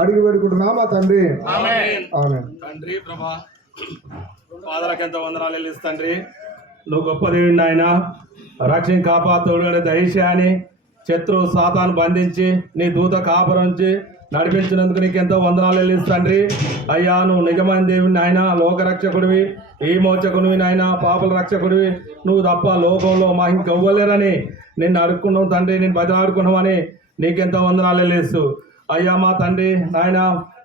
అడిగి పెడుకుంటున్నా మా తండ్రి. తండ్రి ప్రభా ఫాదర్కి ఎంత వందనాలు వెళ్ళి తండ్రి. నువ్వు గొప్ప దేవుడిని ఆయన, రక్షణ కాపాతోడు అనే దయశాని శత్రువు సాతాను బంధించి నీ దూత కాపురించి నడిపించినందుకు నీకు ఎంతో వందనాలు వెళ్ళి తండ్రి. అయ్యా నువ్వు నిజమైన దేవుడిని ఆయన, లోకరక్షకుడివి, ఈ మోచకుడివి నాయన, పాపల రక్షకుడివి, నువ్వు తప్ప లోకంలో మా ఇంకెవ్వలేరని నిన్ను అడుక్కున్నావు తండ్రి, నేను బతిలాడుకున్నామని నీకెంతో వందనాలు వెళ్ళేస్తూ అయ్యా మా తండ్రి నాయన.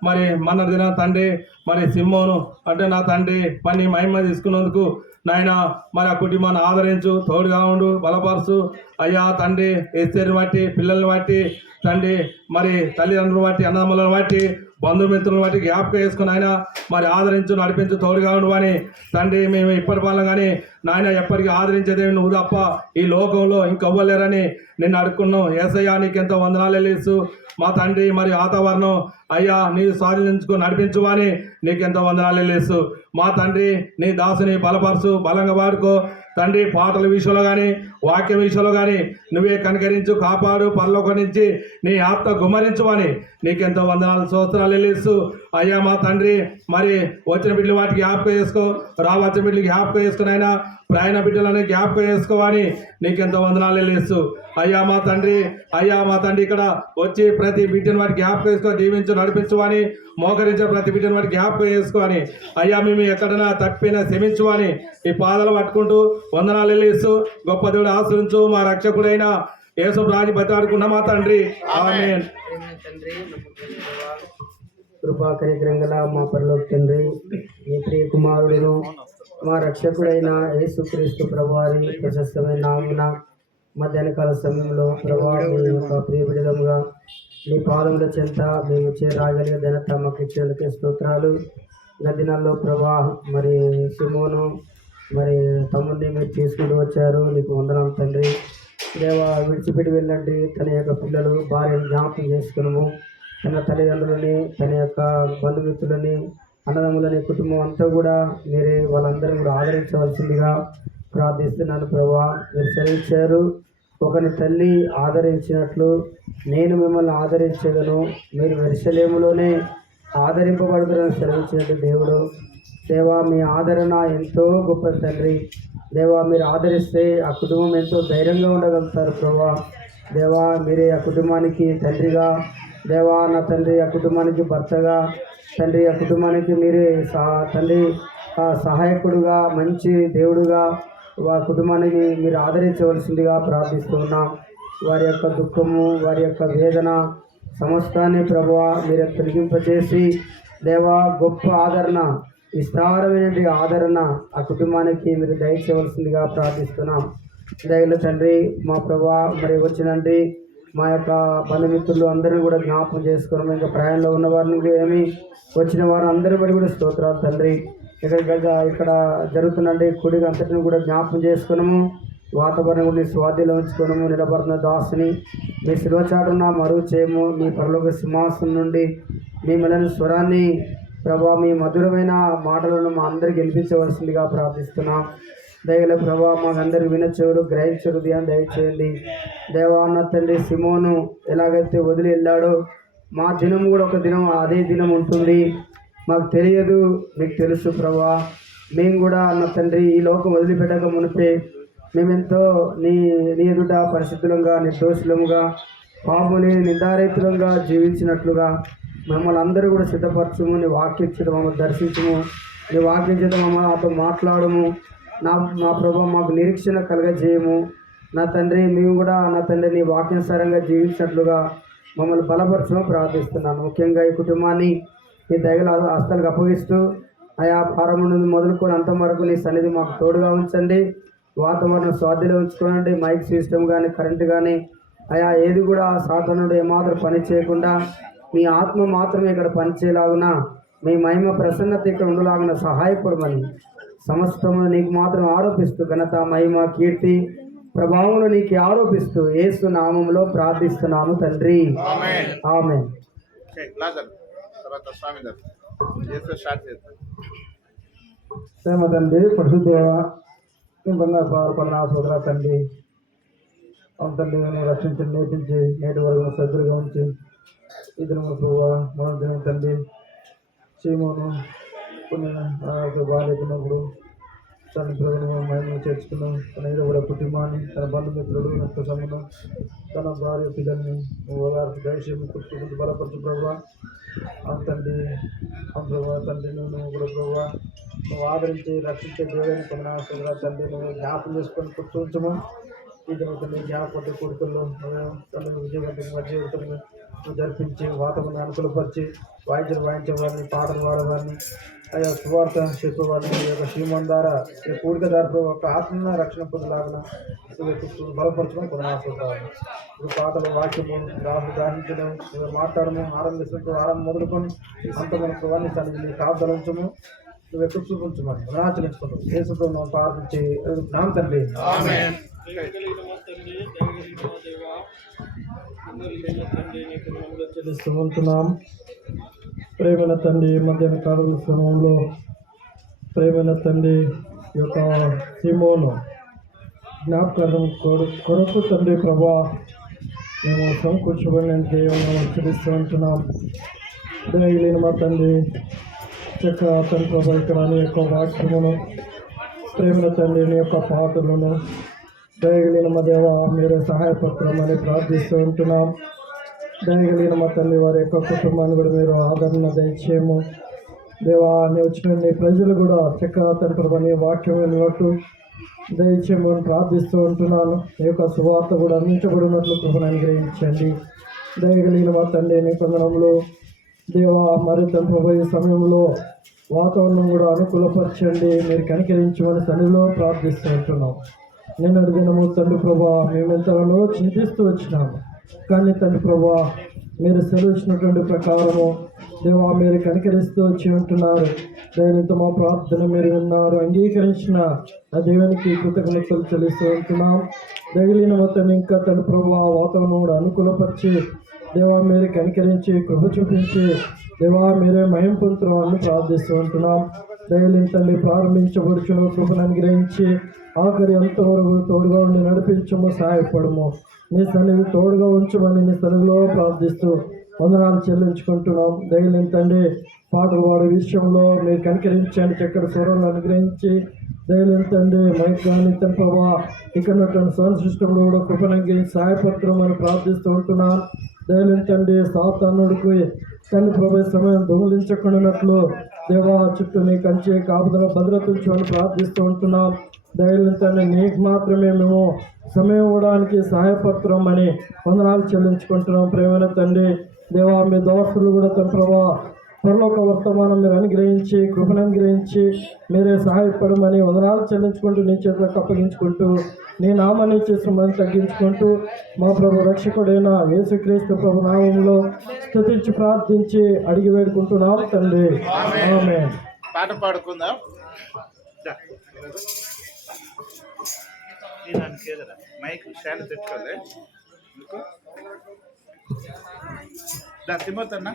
మరి మన దిన తండ్రి మరి సింహోను అంటే నా తండ్రి పని మహిమ తీసుకున్నందుకు నాయన మరి ఆ కుటుంబాన్ని ఆదరించు, తోడుగా ఉండు, బలపరుచు అయ్యా తండ్రి. ఎస్తేరిని బట్టి, పిల్లల్ని బట్టి తండ్రి, మరి తల్లిదండ్రులను బట్టి, అన్నదమ్ములను బట్టి, బంధుమిత్రులను బట్టి జ్ఞాపకం చేసుకుని ఆయన మరి ఆదరించు, నడిపించు, తోడుగా ఉండు అని తండ్రి. మేము ఇప్పటి పాలన కానీ నాయన ఎప్పటికీ ఆదరించేదేవి నువ్వు తప్ప ఈ లోకంలో ఇంకవ్వలేరని నిన్ను అడుక్కున్నాం. యేసయ్యా నీకెంతో వందనాలు వెళ్ళేస్తూ మా తండ్రి. మరి వాతావరణం అయ్యా నీ స్వాధీనించుకొని నడిపించు అని నీకెంతో వందనాలు వెళ్ళేస్తూ మా తండ్రి. నీ దాసుని బలపరుచు, బలంగా వాడుకో తండ్రి. పాటల విషయంలో కానీ వాక్యం విషయంలో కానీ నువ్వే కనికరించు, కాపాడు, పరలోకం నుంచి నీ ఆత్మ గుమ్మరించు అని నీకెంతో వందనాలు స్తోత్రాలు వెళ్ళిస్తూ అయ్యా మా తండ్రి. మరి వచ్చిన బిడ్డలు వాటికి జ్ఞాపకం చేసుకో, రావచ్చిన బిడ్డలకి జ్ఞాపకం చేసుకునైనా, ప్రయాణ బిడ్డలని జ్ఞాపకం చేసుకోవని నీకెంతో వందనాలు వెళ్ళేస్తూ అయ్యా మా తండ్రి. అయ్యా మా తండ్రి ఇక్కడ వచ్చి ప్రతి బిడ్డను వాటి జ్ఞాపకం చేసుకో, దీవించు, నడిపించు అని, మోకరించే ప్రతి బిడ్డను వాటి జ్ఞాపకం చేసుకో అని అయ్యా. మేము ఎక్కడైనా తప్పినా క్షమించు అని ఈ పాదాలు పట్టుకుంటూ వందనాలు వెళ్ళేస్తూ గొప్ప దేవుడు ఆశ్రయించు మా రక్షకుడైన యేసు రాజు బతాడుకున్న మా తండ్రి. ఆమేన్. కృపా కనికరంగల మా పరలోక తండ్రి, మీ ప్రియ కుమారుడును మా రక్షకుడైన యేసుక్రీస్తు ప్రభువారి ప్రశస్తమైన నామమున మధ్యాహ్నకాల సమయంలో ప్రభా మీ యొక్క ప్రియ బిడ్డలుగా మీ పాదముల చెంత మేము చేరాగలిగే ఘనత మాకు ఇచ్చేందుకే స్తోత్రాలు. దినాల్లో ప్రభా మరి సిమోను మరి తమ్ముడిని మీరు తీసుకుంటూ వచ్చారు, నీకు వందనాలు తండ్రి. దేవా విడిచిపెట్టి వెళ్ళండి తన యొక్క పిల్లలు, భార్యను జ్ఞాపకం చేసుకున్నాము, తన తల్లిదండ్రులని, తన యొక్క బంధుమిత్రులని, అన్నదమ్ములని, కుటుంబం అంతా కూడా మీరే వాళ్ళందరూ కూడా ఆదరించవలసిందిగా ప్రార్థిస్తున్నాను ప్రభా. మీరు సెలవిచ్చారు, ఒకరి తల్లి ఆదరించినట్లు నేను మిమ్మల్ని ఆదరించేదను, మీరు యెరూషలేములోనే ఆదరింపబడుతున్న సెలవిచ్చినట్టు దేవుడు. దేవా మీ ఆదరణ ఎంతో గొప్ప తండ్రి. దేవా మీరు ఆదరిస్తే ఆ కుటుంబం ఎంతో ధైర్యంగా ఉండగలుగుతారు ప్రభా. దేవా మీరే ఆ కుటుంబానికి తండ్రిగా, దేవా నా తండ్రి ఆ కుటుంబానికి భర్తగా, తండ్రి ఆ కుటుంబానికి మీరే తండ్రి సహాయకుడుగా, మంచి దేవుడుగా వారి కుటుంబానికి మీరు ఆదరించవలసిందిగా ప్రార్థిస్తూ ఉన్నాం. వారి యొక్క దుఃఖము, వారి యొక్క వేదన సమస్తాన్ని ప్రభువా మీరు తొలగింపచేసి దేవా గొప్ప ఆదరణ, విస్తారమైన ఆదరణ ఆ కుటుంబానికి మీరు దయచేయవలసిందిగా ప్రార్థిస్తున్నాం. దయలు తండ్రి మా ప్రభా మరి వచ్చినండి మా యొక్క బంధుమిత్రులు అందరినీ కూడా జ్ఞాపకం చేసుకున్నాం. ఇంకా ప్రయాణంలో ఉన్న వారిని ఏమి వచ్చిన వారు అందరి బట్టి కూడా స్తోత్రాలు తండ్రి. ఇక్కడ జరుగుతుందండి కుడిగా అంతటిని కూడా జ్ఞాపకం చేసుకున్నాము. వాతావరణం కూడా స్వాధీనంలో ఉంచుకోవడము, నిలబడుతున్న దాసుని మీ శిలువచాటున మరుగు చేయము. మీ పరలోక సింహాసనం నుండి మీ మెలని స్వరాన్ని ప్రభా మీ మధురమైన మాటలను మా అందరికి వినిపించవలసిందిగా ప్రార్థిస్తున్నాం. దయగల ప్రభా మాకందరికి వినచెవుడు, గ్రహించడు ధ్యానం దయచేయండి. దేవాన్న తండ్రి సిమోను ఎలాగైతే వదిలి వెళ్ళాడో మా దినం కూడా ఒక దినం అదే దినం ఉంటుంది. మాకు తెలియదు, మీకు తెలుసు ప్రభా. మేము కూడా అన్న తండ్రి ఈ లోకం వదిలిపెట్టక మునిపే మేమెంతో నీ ఎదుట పరిశుద్ధులంగా, నిర్దోషులముగా, పాపని నిందారహితులంగా జీవించినట్లుగా మమ్మల్ని అందరూ కూడా సిద్ధపరచము. నీ వాక్యం చేత మమ్మల్ని దర్శించము, నీ వాక్యం చేత మమ్మల్ని నాతో మాట్లాడము. నా ప్రభా మాకు నిరీక్షణ కలగజేయము. నా తండ్రి మేము కూడా నా తండ్రి నీ వాక్యానుసారంగా జీవించినట్లుగా మమ్మల్ని బలపరచమని ప్రార్థిస్తున్నాను. ముఖ్యంగా ఈ కుటుంబాన్ని నీ దయగల హస్తాలకు అప్పగిస్తూ ఆయా ప్రారంభం నుండి మొదలుకొని అంత వరకు నీ సన్నిధి మాకు తోడుగా ఉంచండి. వాతావరణం స్వాధీనంలో ఉంచుకోనండి. మైక్ సిస్టమ్ కానీ, కరెంటు కానీ ఆయా ఏది కూడా సాధారణుడు ఏమాత్రం పని చేయకుండా మీ ఆత్మ మాత్రమే ఇక్కడ పనిచేయలాగున, మీ మహిమ ప్రసన్నత ఇక్కడ ఉండలాగున సహాయపడమని సమస్తము నీకు మాత్రం ఆరోపిస్తూ ఘనత, మహిమ, కీర్తి, ప్రభావములు నీకు ఆరోపిస్తూ యేసు నామములో ప్రార్థిస్తున్నాము తండ్రి. ఆమేన్. తండ్రి పరిశుద్ధ సోదర తండ్రి తండ్రి రక్షించి నేర్పించి నేటి వరకు సజ్జలుగా ఉంచి ఈ దినము ప్రభు మన దినం తండ్రి సీమోను కొన్ని బాగాలేకున్నప్పుడు తన ప్రభుత్వం మహిళను చేర్చుకున్నాం. తన మీద కూడా కుటుంబాన్ని, తన బంధుమిత్రుడు, రక్త సంబంధం, తన భార్య పిల్లల్ని ఓదార్పు దయచేసి కుటుంబ బలపరచు ప్రభావ. తండ్రి ప్రభావ తండ్రి నువ్వు కూడా ప్రభావ నువ్వు ఆదరించి రక్షించే దేవుని కొన్నాడు తండ్రి నువ్వు జ్ఞాపకం చేసుకొని కూర్చోంచము. ఈ తండ్రి జ్ఞాపక కొడుకుల్లో తండ్రి విజయవంతంగా జీవితంలో నువ్వు జరిపించి వాతావరణాన్ని అనుకూలపరిచి వాయించిన వాయించే వారిని, పాటలు వాడేవారిని, అయ్యా సువార్త చెప్పేవారిని ఈ యొక్క శ్రీమన్ ద్వారా ఈ కూడిక ద్వారా ఒక ఆత్మ రక్షణ పొందలాగిన బలపరచడం కొనాలి. ఇప్పుడు పాటలు వాక్యము గ్రహించడం మాట్లాడము ఆరంభించడం ఆరంభం మొదలుకొని అంత మనకు వారిని తనని కాపుదలించము. నువ్వు ఎక్కువ చూపించమని ఆచరించుకుంటావు. యేసుప్రభువు మనం ప్రార్థించి నామ తండ్రి చెల్లిస్తూ ఉంటున్నాం. ప్రేమైన తండ్రి మధ్యాహ్న కాల సమయంలో ప్రేమైన తండ్రి యొక్క సీమోను జ్ఞాపకం కొరకు తండ్రి ప్రభా మేము సమకూర్చబడిన దేవుని చెల్లిస్తూ ఉంటున్నాం. దయగలిగిన మా తండ్రి చక్క తండ్రి ప్రభా ఇక్కడ నీ యొక్క వాక్యమును ప్రేమైన తండ్రి నీ యొక్క పాటలను దయగలిగిన మా దేవ మీరే సహాయపత్రమని ప్రార్థిస్తూ ఉంటున్నాం. దయగలిగిన మా తల్లి వారి యొక్క కుటుంబాన్ని కూడా మీరు ఆదరణ దయచేయము దేవా. నీ వచ్చిన నీ ప్రజలు కూడా చక్కగా తండ్రి నీ వాక్యం విన్నట్టు దయచేయమని ప్రార్థిస్తూ ఉంటున్నాను. ఈ యొక్క సువార్త కూడా అందించబడినట్లు కృపను అనుగ్రహించండి. దయగలిగిన మా తండ్రి నీ కొందరంలో దేవా మరి తండ్రి ఈ సమయంలో వాతావరణం కూడా అనుకూలపరచండి. మీరు కనికరించమని తండ్రిలో ప్రార్థిస్తూ ఉంటున్నాం. నిన్నటి దినము తండ్రి ప్రభా మేము ఎంతగానో చింతిస్తూ వచ్చినాము, కానీ తండ్రి ప్రభా మీరు సెలవిచ్చినటువంటి ప్రకారము దేవా మీరు కనికరిస్తూ వచ్చి ఉంటున్నారు. దయనితో మా ప్రార్థన మీరు విన్నారు, అంగీకరించిన ఆ దేవునికి కృతజ్ఞతలు చెల్లిస్తూ ఉంటున్నాం. దగిలిన మొత్తం ఇంకా తండ్రి ప్రభా వాతావరణం కూడా అనుకూలపరిచి దేవా మీరు కనికరించి కృప చూపించి దేవా మీరే మహిమ పొందుతున్నామని ప్రార్థిస్తూ ఉంటున్నాం. దయలిన తండ్రి ప్రారంభించబడుచున్న కృపను అనుగ్రహించి ఆఖరి అంతవరకు తోడుగా ఉండి నడిపించము, సహాయపడము. నీ సన్నిధి తోడుగా ఉంచమని నీ సన్నిధిలో ప్రార్థిస్తూ వందనాలు చెల్లించుకుంటున్నాం. దయలిన తండ్రి పాటలు పాడే విషయంలో మీరు కనికరించండి, చక్కటి స్వరాలను అనుగ్రహించి దయలిన తండ్రి మైక్ కానీ తండ్రి ప్రభా ఇక్కడ ఉన్నటువంటి సౌండ్ సిస్టంలో కూడా కృపను అనుగ్రహించి సహాయపత్రం అని ప్రార్థిస్తూ ఉంటున్నాం. దయలిన తండ్రి సాతానుడికి తండ్రి ప్రభు సమయం దొంగిలించకుండానట్లు దేవా చుట్టూ నీ కంచి కాపుదల భద్రతుంచమని ప్రార్థిస్తూ ఉంటున్నాం. దయలిన తండ్రి నీకు మాత్రమే మేము సమయం ఇవ్వడానికి సహాయపత్రం అని వందనాలు చెల్లించుకుంటున్నాం. ప్రేమైన తండ్రి దేవా మీ దోస్తులు కూడా తన ప్రభా పరలోక వర్తమానం మీరు అనుగ్రహించి కృపను అనుగ్రహించి మీరే సహాయపడమని వందనాలు చెల్లించుకుంటూ నీ చేతులకు అప్పగించుకుంటూ నీ నామాన్ని చేసిన తగ్గించుకుంటూ మా ప్రభు రక్షకుడైన యేసుక్రీస్తు ప్రభు నామంలో స్తుతించి ప్రార్థించి అడిగి వేడుకుంటున్నాం తండ్రి, ఆమేన్. పాట పాడుకుందాం. మైక్ స్టాండ్ తెచ్చుకోలే తిమ్మతన్నా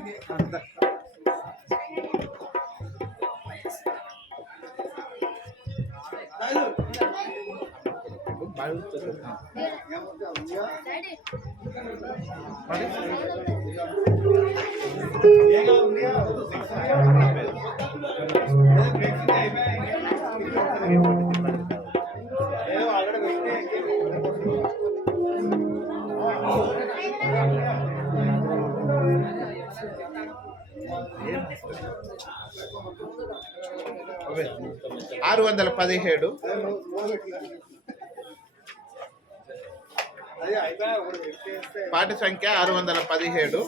ఆరు 617 పాట సంఖ్య 617.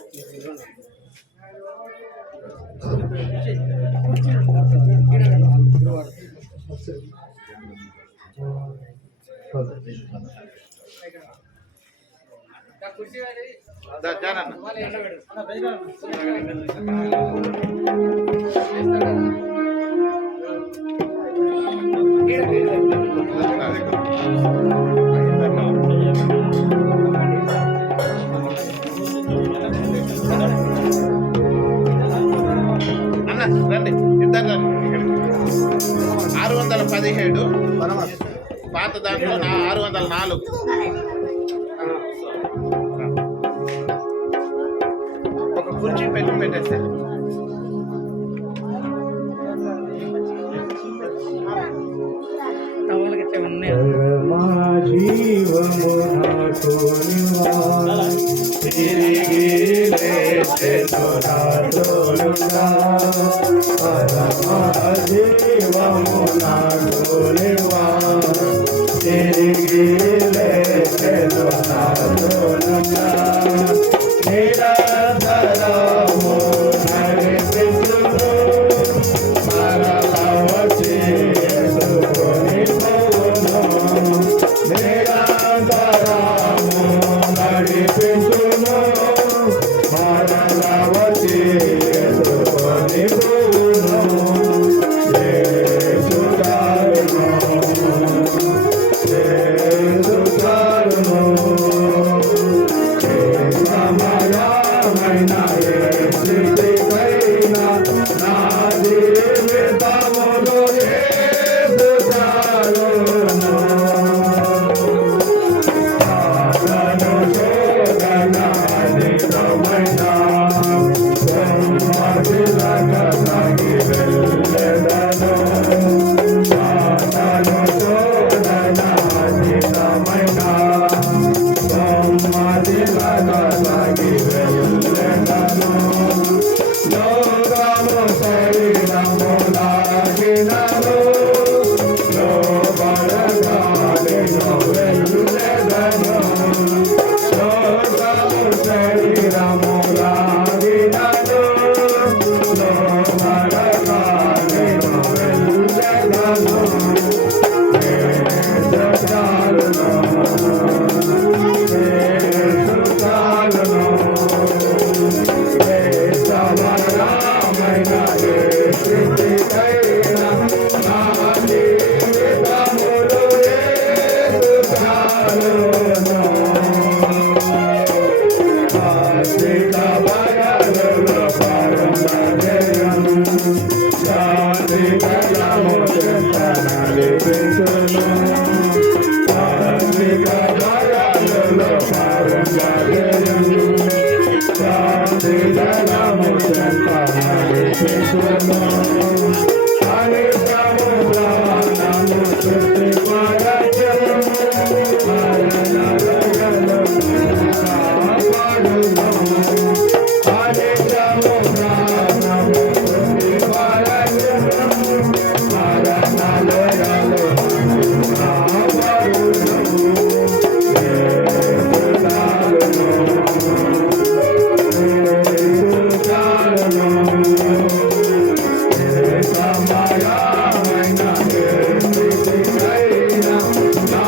రండి ఇద్దరు రండి. 617 పాత దాంట్లో 604. ఒక పెట్టేస్తే పరమా జీవము నాకు నివా తిరిగి లేచెను నా తోడుగా పరమా జీవము నాకు నివా తిరిగి లేచెను నా తోడుగా నిరంతరము నడిపించును మరలవచ్చి యేసుని పోవును నిరంతరము నడిపించును మరలవచ్చి యేసుని పోవును యేసు చాలును యేసు చాలును సమయమైన ఏ స్థితికైనా నా జీవితములో యేసు చాలును సాధను శోధన అధికమైన సమ్మతిలక సాగి వెళ్ళెదను సాధను శోధన అధికమైన సమ్మతిలక సాగి వెళ్ళెదను లోకము శరీరము లాగినను లోబడగాలిను వెళ్ళెదను లోకము శరీరము లాగినను లోబడగాలిను వెళ్ళెదను యేసు చాలును యేసు చాలును సమయమైన ఏ స్థితికైనా నా జీవితములో యేసు చాలును ఆశ్రిత బయలులో పరమజయము శాంతి బలము చెంత నడిపించును ఆశ్రిత బయలులో పరమజయము శాంతి బలము చెంత నడిపించును అనిత్యము ప్రాణము తృప్తిపరచును మరణలయలు కాపాడును అనిత్యము ప్రాణము తృప్తిపరచును మరణలయలు కాపాడును యేసు చాలును యేసు చాలును సమయమైన ఏ స్థితికైనా నా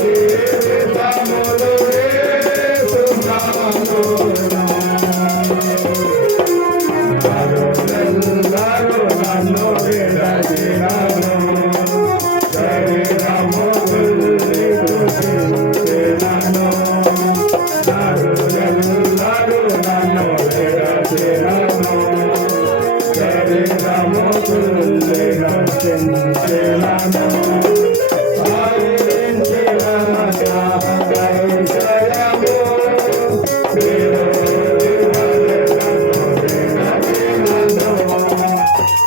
జీవితములో యేసు చాలును నరులెల్లరూ నన్ను విడచినను శరీరము వదిలి కృషించెదను నరులెల్లరూ నన్ను విడచినను శరీరము వదిలి కృషించెదను సాయించిన జ్ఞానైశ్వర్యము విరోధి వలె నన్ను విడచినను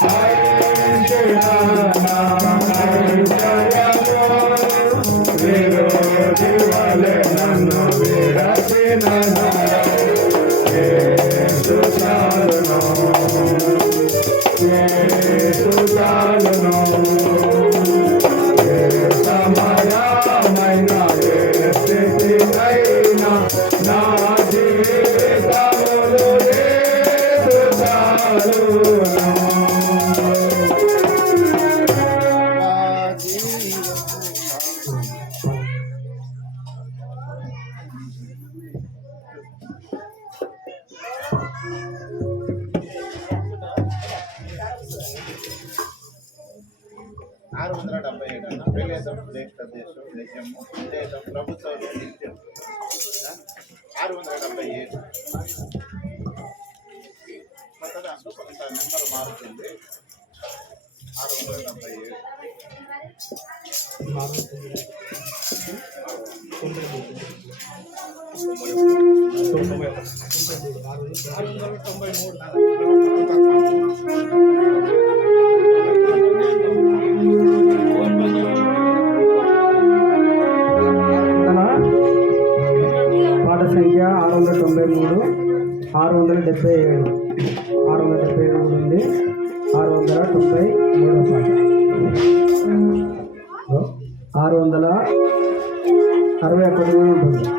సాయించిన జ్ఞానైశ్వర్యము విరోధి వలె నన్ను విడచినను యేసు చాలును యేసు చాలును సమయమైన ఏ స్థితికైనా నా జీవితములో యేసు చాలును ప్రవేశం దేశము దేశం ప్రభుత్వం నిత్యం 677 కొత్త దాంట్లో కొంత నెంబర్ మారుతుంది 677 పాట సంఖ్య 693, 677, 677 ఉంది. 693 పాట, 661 ఉంటుంది.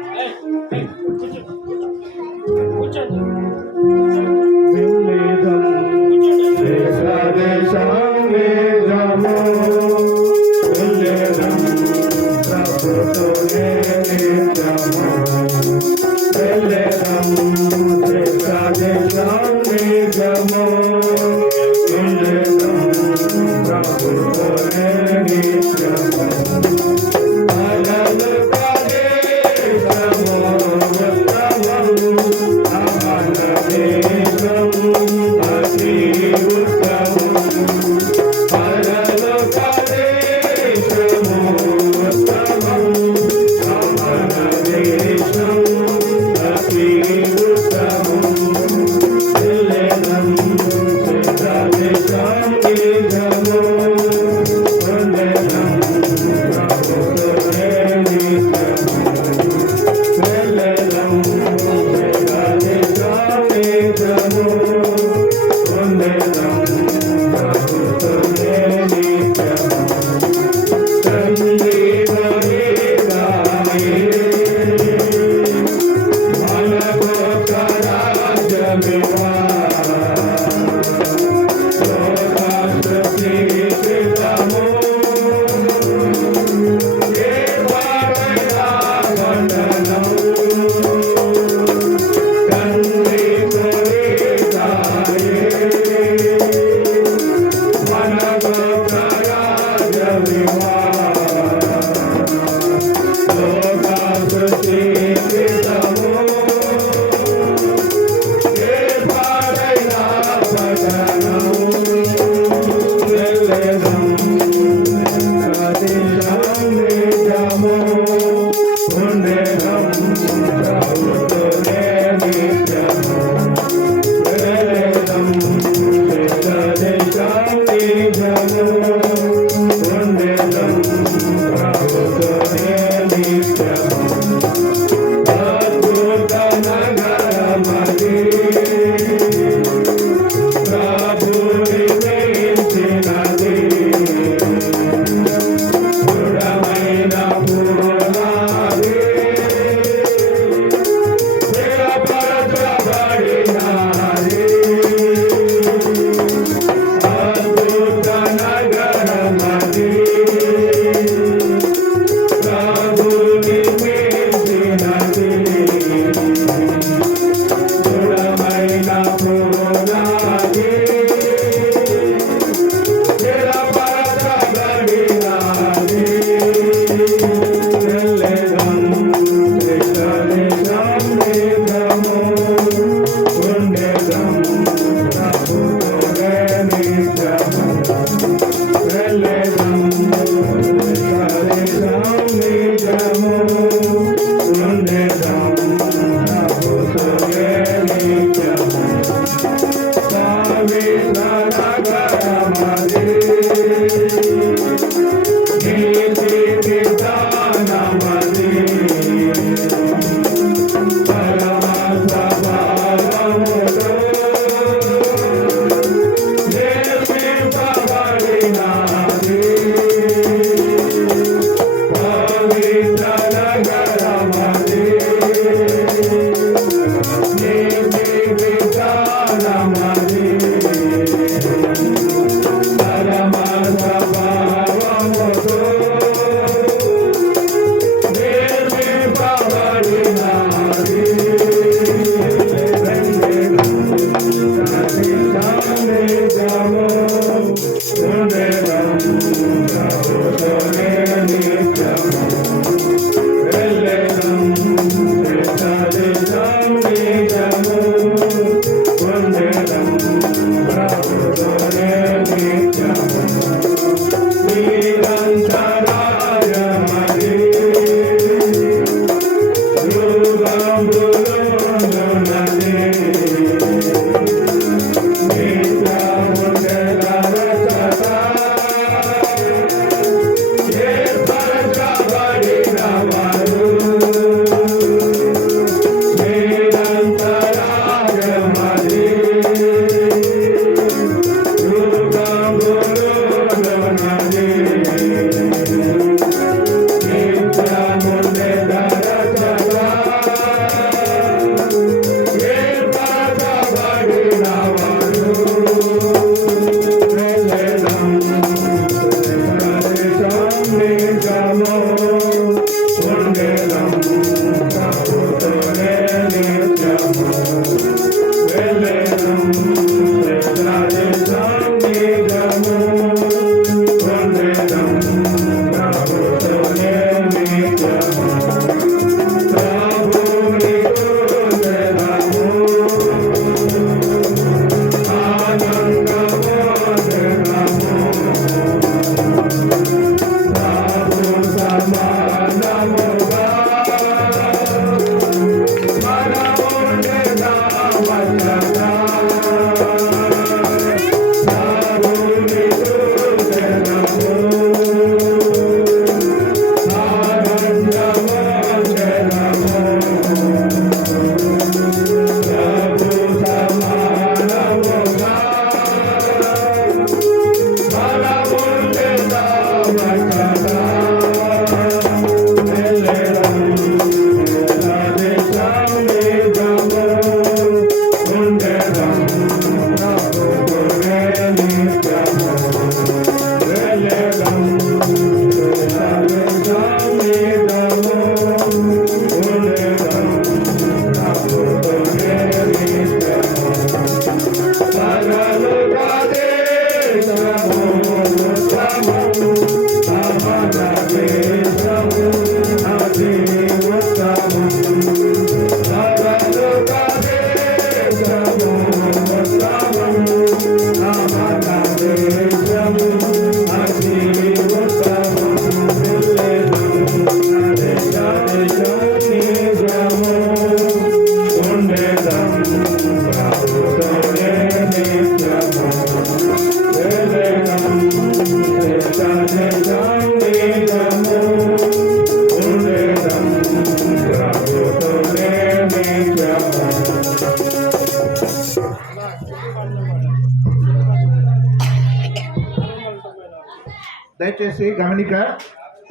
దయచేసి గమనిక.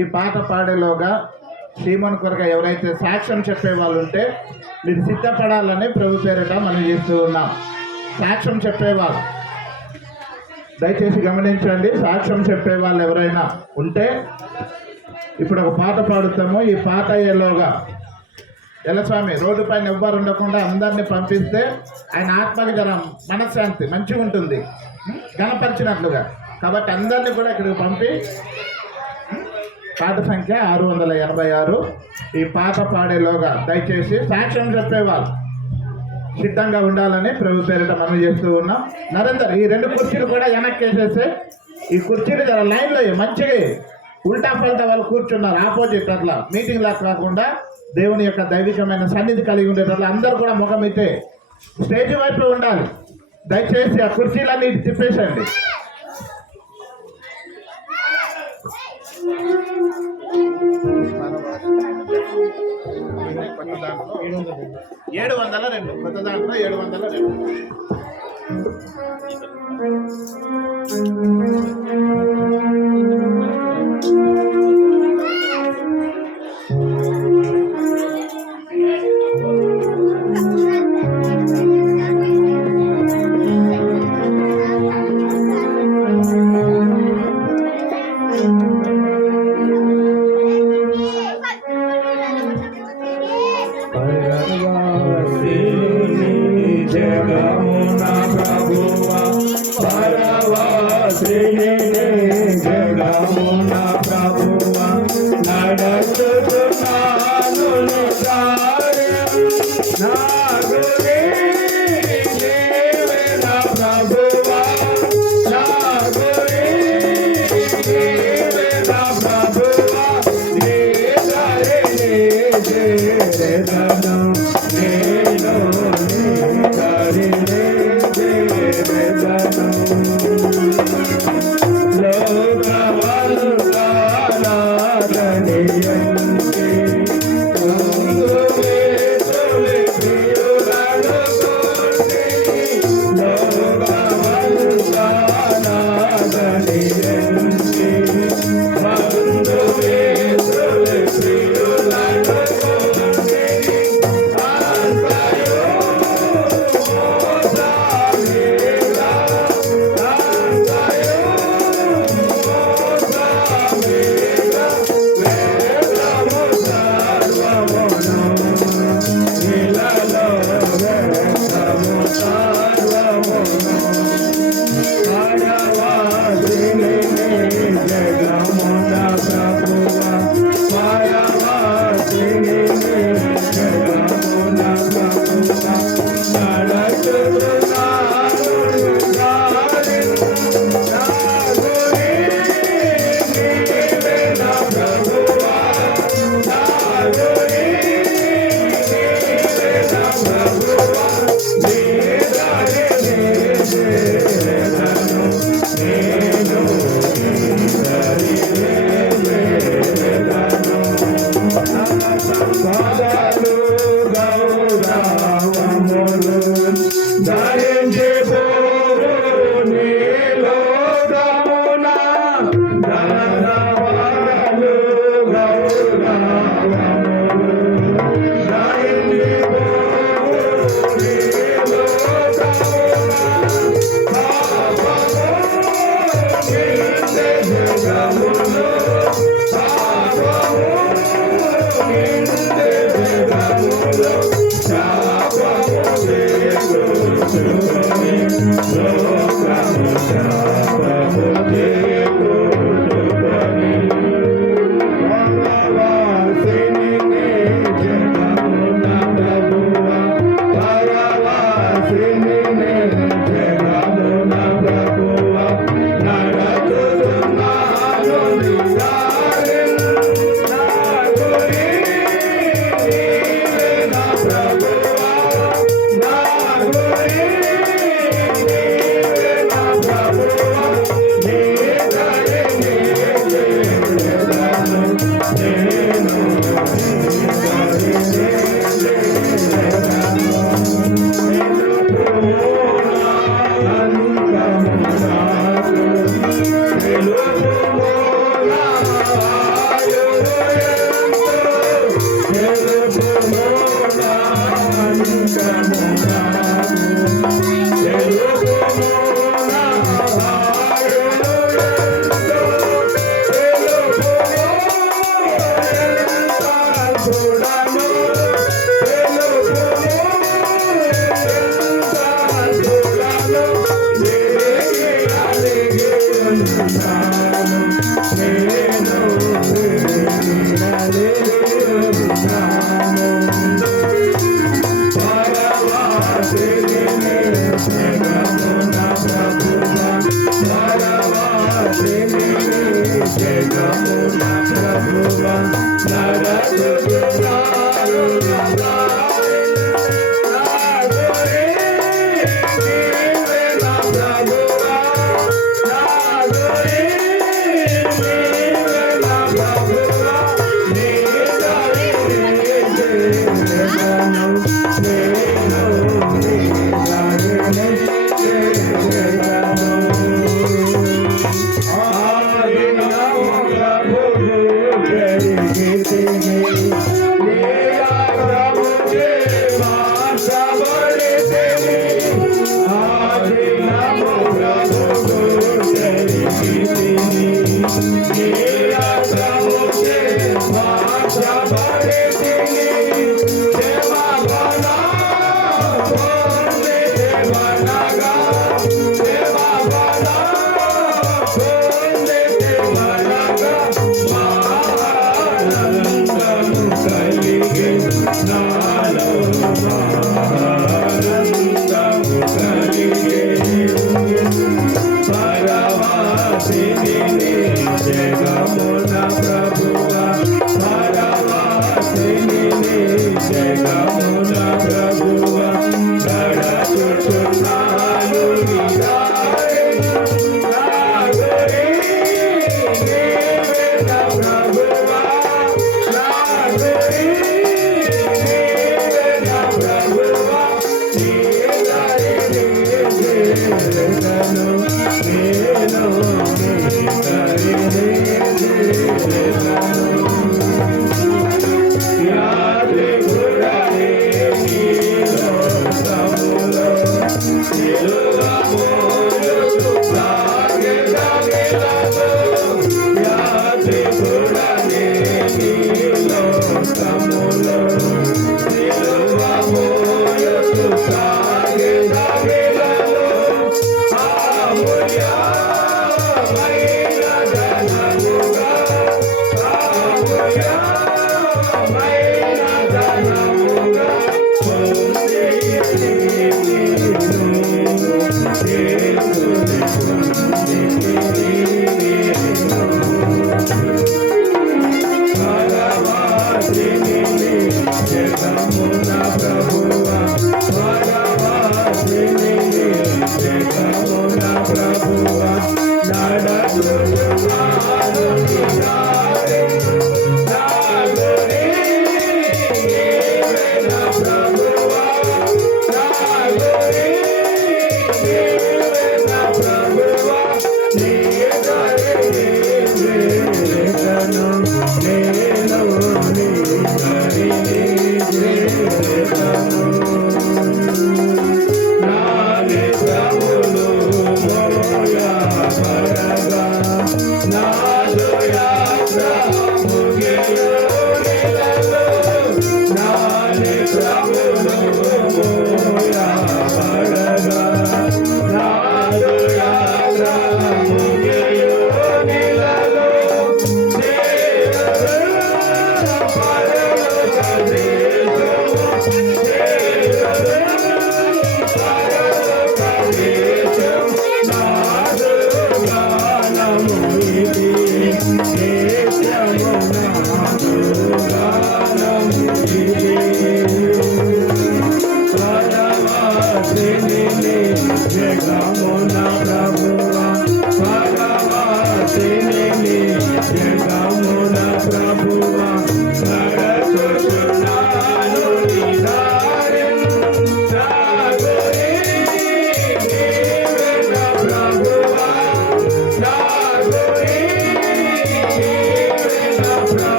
ఈ పాట పాడేలోగా శ్రీమన్ కొరక ఎవరైతే సాక్ష్యం చెప్పే వాళ్ళు ఉంటే మీరు సిద్ధపడాలని ప్రభు పేరిట మనం చేస్తూ ఉన్నాం. సాక్ష్యం చెప్పేవాళ్ళు దయచేసి గమనించండి. సాక్ష్యం చెప్పే వాళ్ళు ఎవరైనా ఉంటే ఇప్పుడు ఒక పాట పాడుతాము. ఈ పాట అయ్యేలోగా ఎల్లస్వామి రోడ్డు పైన ఎవ్వరు ఉండకుండా అందరినీ పంపిస్తే ఆయన ఆత్మకి జర మనశ్శాంతి మంచిగా ఉంటుంది, గణపరిచినట్లుగా. కాబట్టి అందరినీ కూడా ఇక్కడికి పంపి పాట సంఖ్య 686. ఈ పాట పాడేలోగా దయచేసి సాక్ష్యం చెప్పేవాళ్ళు సిద్ధంగా ఉండాలని ప్రభు పేరిట మనం చేస్తూ ఉన్నాం. నరేందర్, ఈ 2 కుర్చీలు కూడా వెనక్కి వేసేసి ఈ కుర్చీలు జర లైన్లో మంచిగా ఉల్టా పల్టా వాళ్ళు కూర్చున్నారు ఆపోజిట్, అట్లా మీటింగ్ లా కాకుండా దేవుని యొక్క దైవికమైన సన్నిధి కలిగి ఉండేటట్లు అందరూ కూడా ముఖం అయితే స్టేజ్ వైపు ఉండాలి. దయచేసి ఆ కుర్చీలన్నీ తిప్పేసండి. కొత్త దాంట్లో 702 కొత్త దాంట్లో 702. జగమున ప్రభువా నడచుచున్నాను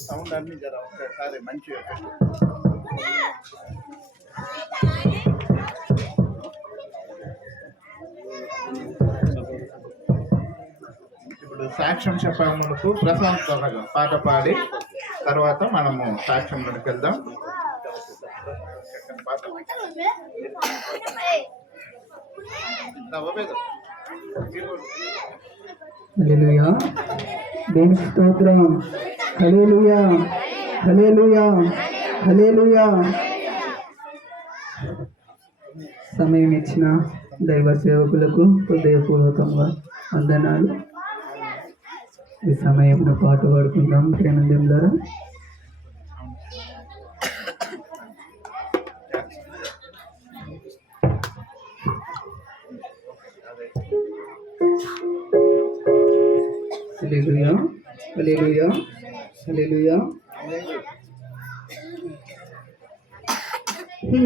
సౌండ్ అన్ని జర ఒకసారి మంచి ఇప్పుడు సాక్ష్యం చెప్పే ముందుకు ప్రశాంత్ త్వరగా పాట పాడి తర్వాత మనము సాక్ష్యంలోకి వెళ్దాం. పాట హల్లెలూయా, దేవునికి స్తోత్రం. హల్లెలూయా, హల్లెలూయా, హల్లెలూయా. సమయం ఇచ్చిన దైవ సేవకులకు హృదయపూర్వకంగా వందనాలు. ఈ సమయంలో పాట పాడుకుందాం ప్రేమందం ద్వారా. హల్లెలూయా, హల్లెలూయా, హల్లెలూయా.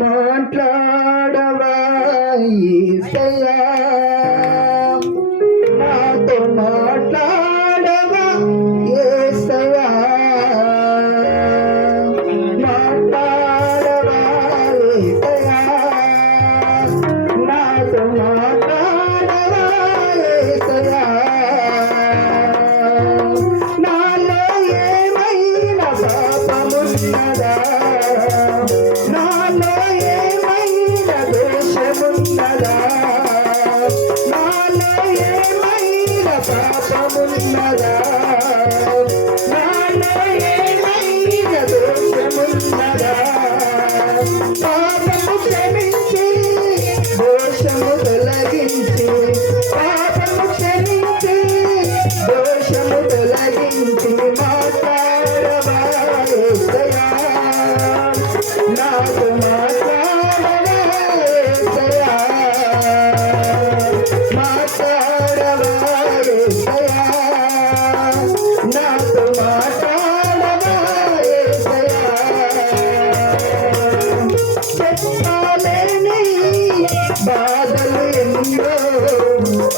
మాట్లాడవా యేసయ్యా, నాతో మాట్లాడవా యేసయ్యా, మాట్లాడవా యేసయ్యా, నాతో మాట్లాడవా యేసయ్యా. నాలో ఏమైనా పాపమున్నదా, నాలో ఏమైనా దోషమున్నదా, నాలో ఏమైనా పాపమున్నదా, నిండా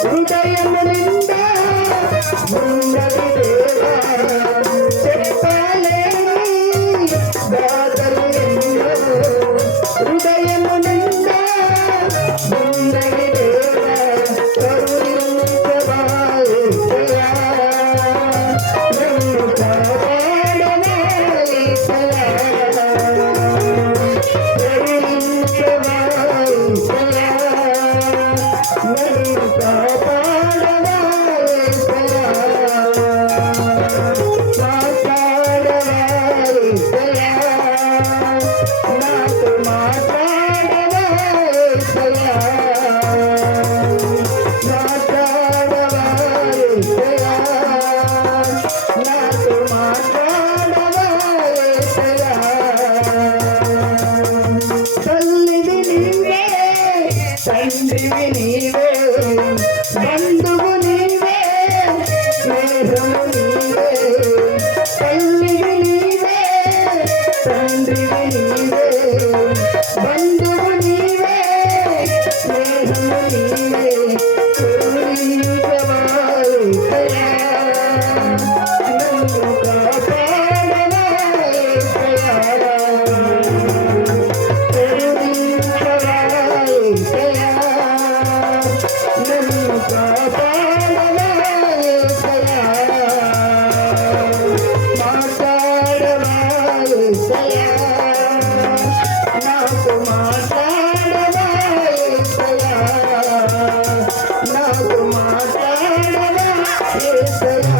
హృదయము నిండా ఉన్నది దేవా చెప్పలేని బాధలు ఎన్నో హృదయము నిండా ఉన్నది దేవా కరుణించవా యేసయ్యా నన్ను కాపాడవా యేసయ్యా కరుణించవా యేసయ్యా నన్ను కాపాడవా యేసయ్యా మాట్లాడవా యేసయ్యా నాతో మాట్లాడవా యేసయ్యా మాట్లాడవా యేసయ్యా నాతో మాట్లాడవా యేసయ్యా తల్లివి నీవే తండ్రివి నీవే బంధువు నీవే స్నేహము నీవే తల్లివి నీవే తండ్రివి నీవే బంధువు నీవే స్నేహము నీవే కరుణించవా యేసయ్యా నన్ను కాపాడవా యేసయ్యా కరుణించవా యేసయ్యా నన్ను కాపాడవా యేసయ్యా మాట్లాడవా యేసయ్యా నాతో మాట్లాడవా యేసయ్యా నాతో మాట్లాడవా యేసయ్యా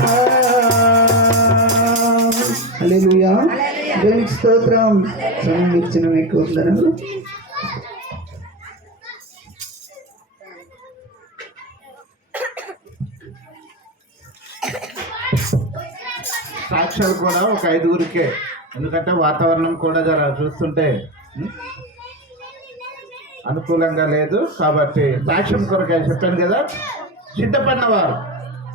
హల్లెలూయా దేవునికి స్తోత్రం సమయం ఇచ్చిన మీకు వందనాలు సాక్ష్యాలు కూడా ఒక 5గురికే, ఎందుకంటే వాతావరణం కూడా జర చూస్తుంటే అనుకూలంగా లేదు కాబట్టి సాక్ష్యం కొరకే చెప్పాను కదా. సిద్ధపడిన వారు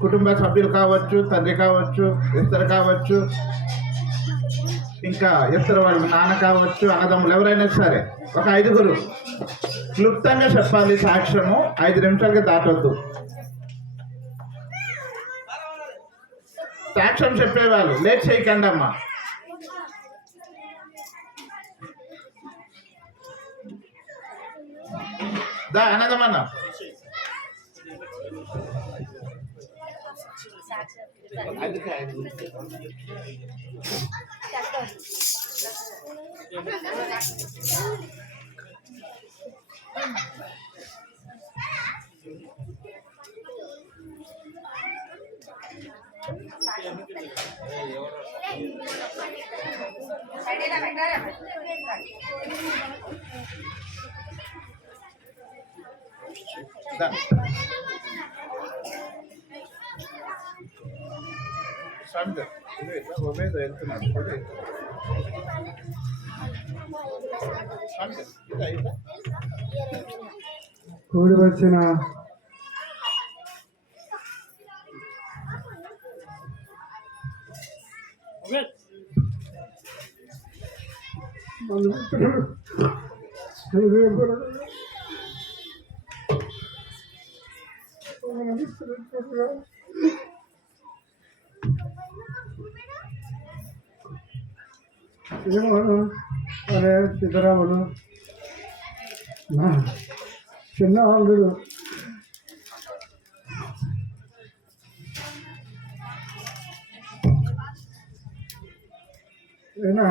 కుటుంబ సభ్యులు కావచ్చు, తండ్రి కావచ్చు, ఇద్దరు కావచ్చు, ఇంకా ఇద్దరు వాళ్ళ నాన్న కావచ్చు, అన్నదమ్ములు ఎవరైనా సరే ఒక 5గురు క్లుప్తంగా చెప్పాలి సాక్ష్యము. 5 నిమిషాలకి దాటొద్దు. సాక్ష్యం చెప్పేవాళ్ళు లేట్ చేయకండి అమ్మా. దా అన్నదమ్మన్నా దా. శాంతి, ఇది ఇట్లా ఉమేద్ వెళ్తున్నాడు. శాంతి, ఇదా ఇదా కూడి వచ్చిన ఏమోను అరే సిద్ధరాములు నా చిన్న ఆంధ్రుడు అయినా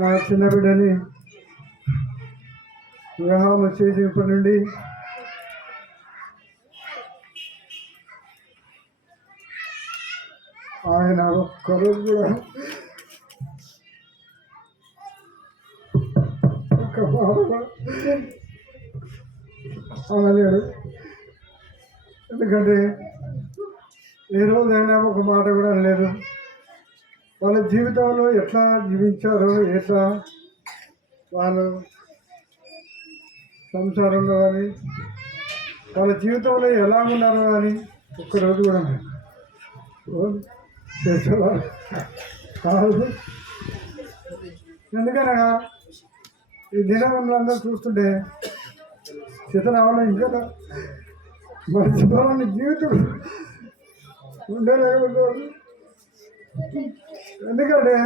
నా చిన్న బిడ్డని వివాహం చేసినప్పటి నుండి ఆయన ఒక్కరోజు కూడా ఒక్క మాట అనలేడు. ఎందుకంటే ఏ రోజైనా ఒక మాట కూడా అనలేదు. వాళ్ళ జీవితంలో ఎట్లా జీవించారో, ఎట్లా వాళ్ళు సంసారంలో కానీ వాళ్ళ జీవితంలో ఎలా ఉన్నారో కానీ ఒక్కరోజు కూడా చేసేవారు కాదు. ఎందుకనగా ఈ దినములందరూ చూస్తుంటే చితనామని ఇంకా మర్చిపోవాలని జీవితం ఉండలేకపోతే, ఎందుకంటే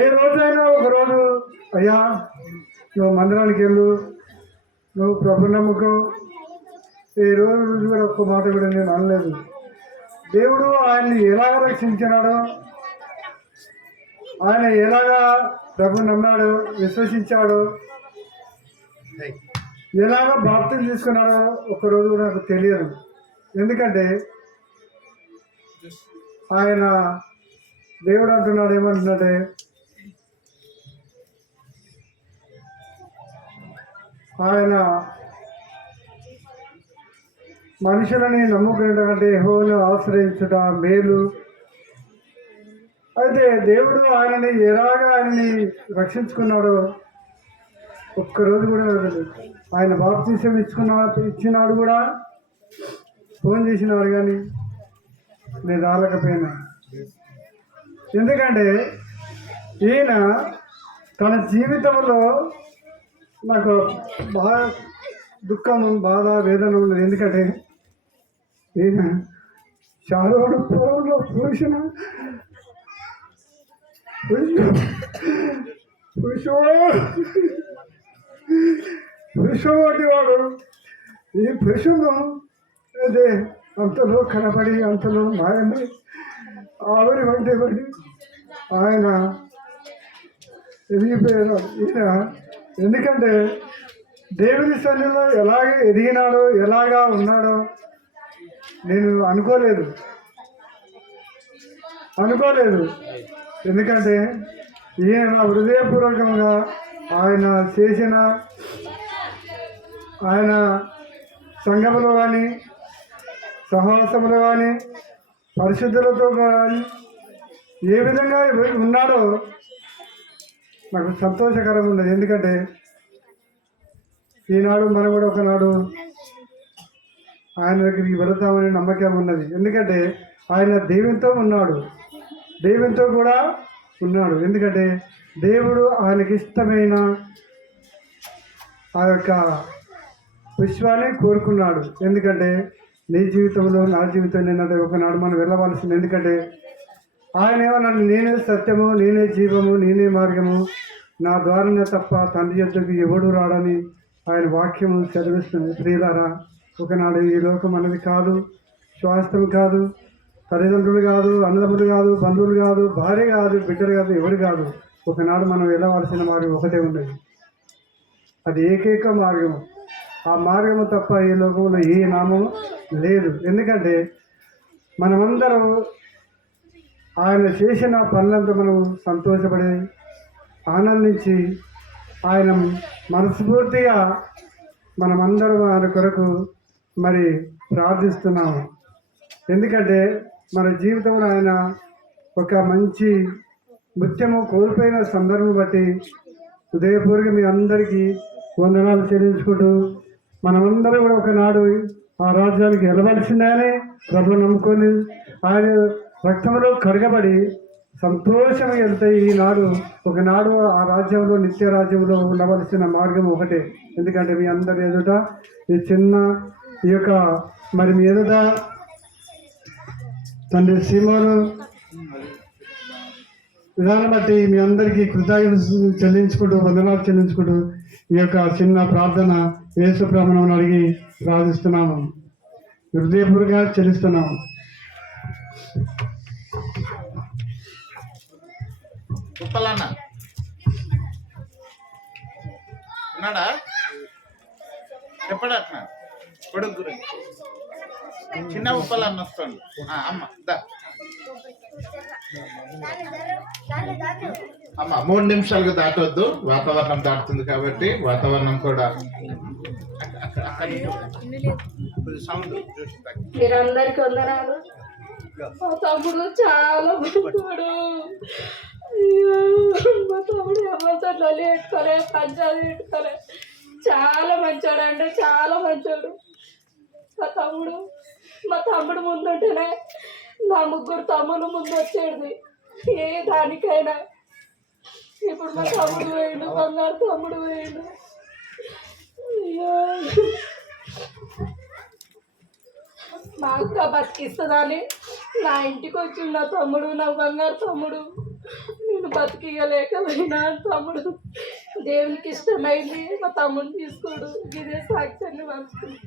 ఏ రోజైనా ఒకరోజు అయ్యా నువ్వు మందిరానికి వెళ్ళు, నువ్వు ప్రభు నమ్ముకో, ఈ రోజు కూడా ఒక్క మాట కూడా నేను అనలేదు. దేవుడు ఆయన్ని ఎలాగ రక్షించినాడో, ఆయన ఎలాగా ప్రభు నమ్మాడో, విశ్వసించాడో, ఎలాగ బాప్తిజం తీసుకున్నాడో ఒక్కరోజు కూడా నాకు తెలియదు. ఎందుకంటే ఆయన దేవుడు అంటున్నాడు, ఏమంటున్నాడే, ఆయన మనుషులని నమ్ముకునే కంటే యెహోవాను ఆశ్రయించుట మేలు. అయితే దేవుడు ఆయనని రక్షించుకున్నాడో ఒక్కరోజు కూడా లేదు. ఆయన బాప్తిసం ఇచ్చినాడు కూడా, ఫోన్ చేసినాడు కానీ నేను రాలేకపోయినా. ఎందుకంటే ఈయన తన జీవితంలో నాకు బాగా దుఃఖం, బాధ, వేదన ఉన్నది. ఎందుకంటే ఈయన చారోడు పొలంలో పురుషుడు వంటి వాడు ఈ పురుషుడు అదే అంతలో కనబడి అంతలో మాయమై ఆవిరి వంటి పడి ఆయన ఎదిగిపోయాడు. ఈయన ఎందుకంటే దేవుని సన్నిధిలో ఎలాగ ఎదిగినాడో, ఎలాగా ఉన్నాడో నేను అనుకోలేదు. ఎందుకంటే ఈయన హృదయపూర్వకంగా ఆయన చేసిన, ఆయన సంఘములో కానీ, సహవాసములో కానీ, పరిశుద్ధులతో కానీ ఏ విధంగా ఉన్నాడో నాకు సంతోషకరంగా ఉన్నది. ఎందుకంటే ఈనాడు మనం కూడా ఒకనాడు ఆయన దగ్గరికి వెళతామని నమ్మకం ఉన్నది. ఎందుకంటే ఆయన దేవునితో ఉన్నాడు, దేవునితో కూడా ఉన్నాడు. ఎందుకంటే దేవుడు ఆయనకి ఇష్టమైన ఆ యొక్క విశ్వాన్ని కోరుకున్నాడు. ఎందుకంటే నీ జీవితంలో, నా జీవితంలో ఏంటంటే ఒకనాడు మనం వెళ్ళవలసింది. ఎందుకంటే ఆయన ఏమన్నాడు, నేనే సత్యము, నేనే జీవము, నేనే మార్గము, నా ద్వారానే తప్ప తండ్రి యొద్దకు ఎవడు రాడని ఆయన వాక్యము చదివిస్తుంది. ప్రియులారా, ఒకనాడు ఈ లోకం అనేది కాదు, స్వాస్థ్యం కాదు, తల్లిదండ్రులు కాదు, అన్నదమ్ములు కాదు, బంధువులు కాదు, భార్య కాదు, బిడ్డలు కాదు, ఎవరు కాదు. ఒకనాడు మనం వెళ్ళవలసిన మార్గం ఒకటే ఉన్నది, అది ఏకైక మార్గము. ఆ మార్గము తప్ప ఈ లోకంలో ఏ నామము లేదు. ఎందుకంటే మనమందరం ఆయన చేసిన పనులంతా మనం సంతోషపడి ఆనందించి ఆయన మనస్ఫూర్తిగా మనమందరం ఆయన కొరకు మరి ప్రార్థిస్తున్నాము. ఎందుకంటే మన జీవితంలో ఆయన ఒక మంచి నృత్యము కోల్పోయిన సందర్భం బట్టి హృదయపూర్వక మీ అందరికీ వందనాలు చెల్లించుకుంటూ, మనమందరం కూడా ఒకనాడు ఆ రాజ్యానికి వెళ్ళవలసిందని ప్రభువు నమ్ముకొని ఆయన రక్తంలో కడగబడి సంతోషంగా వెళ్తే ఈనాడు ఒకనాడు ఆ రాజ్యంలో, నిత్య రాజ్యంలో ఉండవలసిన మార్గం ఒకటే. ఎందుకంటే మీ అందరి ఎదుట ఈ చిన్న ఈ యొక్క మరి మీ ఎదుట తండ్రి సీమోను విధానం బట్టి మీ అందరికీ కృతజ్ఞతలు చెల్లించుకుంటూ, వందనాలు చెల్లించుకుంటూ ఈ యొక్క చిన్న ప్రార్థన యేసు ప్రభువుని అడిగి ప్రార్థిస్తున్నాము, హృదయపూర్వకంగా చెల్లిస్తున్నాము. ఉప్పలన్న ఉన్నాడా? ఎప్పుడట్నా కొడుకు గురించి చిన్న ఉప్పలన్న వస్తాడు. అమ్మ దా అమ్మ 3 నిమిషాలకు దాటొద్దు, వాతావరణం దాటుతుంది కాబట్టి. వాతావరణం కూడా సౌండ్ మీరందరికీ వందనాలు. మా తమ్ముడు చాలా మంచివాడు. మా తమ్ముడు ఎవరితో లొల్లి పెట్టుకోలే, పంచాయతీ పెట్టుకోలే, చాలా మంచోడు అంటే చాలా మంచోడు. మా తమ్ముడు ముందుంటేనే నా 3 తమ్ముడు ముందు వచ్చేది ఏ దానికైనా. ఇప్పుడు మా తమ్ముడు పోయిండు, బంగారు తమ్ముడు పోయిండు. అక్క బతికిస్తుందని నా ఇంటికి వచ్చి నా తమ్ముడు, నా బంగారు తమ్ముడు, నేను బతికియలేకపోయినా తమ్ముడు దేవునికి ఇష్టమైంది మా తమ్ముడిని తీసుకోడు. ఇదే సాక్ష్యాన్ని పంచుకుంది.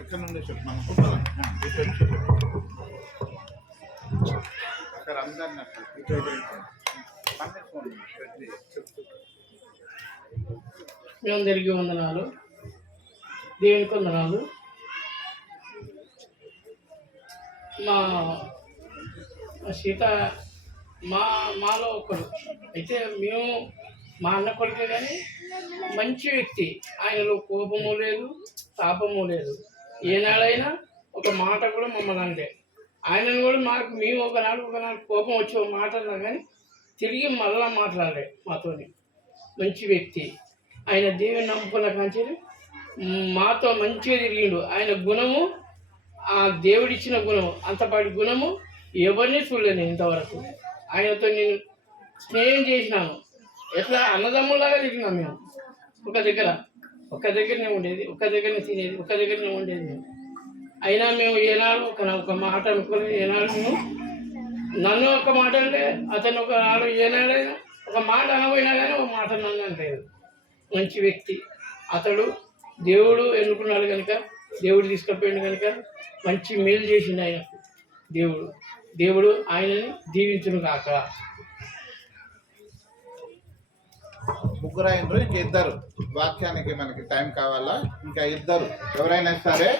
ఇక్కడ నుండి చెప్పు అక్కడ మీ అందరికీ వందనాలు, దేవునికి వందనాలు. మా సీత మాలో ఒకడు అయితే మేము మా అన్న కొడుకే కానీ మంచి వ్యక్తి. ఆయనలో కోపము లేదు, తాపము లేదు. ఏనాడైనా ఒక మాట కూడా మమ్మల్ని అంటే ఆయనను కూడా మేము ఒకనాడు కోపం వచ్చి ఒక మాట అన్నా కానీ తిరిగి మళ్ళా మాట్లాడలే మాతోని. మంచి వ్యక్తి ఆయన. దేవుని నమ్ముకున్న కాంచి మాతో మంచిగా తిరిగిండు. ఆయన గుణము, ఆ దేవుడిచ్చిన గుణము, అంతపాటి గుణము ఎవరిని చూడలేదు నేను ఇంతవరకు. ఆయనతో నేను స్నేహం చేసినాను. ఎట్లా అన్నదమ్ములాగా తిరిగినాం మేము. ఒక దగ్గరనే ఉండేది, ఒక దగ్గరనే తినేది, ఒక దగ్గరనే ఉండేది మేము. అయినా మేము ఏనాడు ఒక మాట అనుకోలేదు. ఏనాడు మేము నన్ను ఒక మాట అంటే అతను ఒక నాడు ఏనాడైనా ఒక మాట అనబోయినా కానీ ఒక మాట నన్ను అంటలేదు. మంచి వ్యక్తి అతడు. దేవుడు ఎన్నుకున్నాడు కనుక, దేవుడు తీసుకుపోయాడు కనుక మంచి మేలు చేసిండు ఆయనకు. దేవుడు ఆయనని దీవించును కాక. ముగ్గురు అయినరు, ఇంక ఇద్దరు. వాక్యానికి మనకి టైం కావాలా? ఇంకా ఇద్దరు ఎవరైనా సరే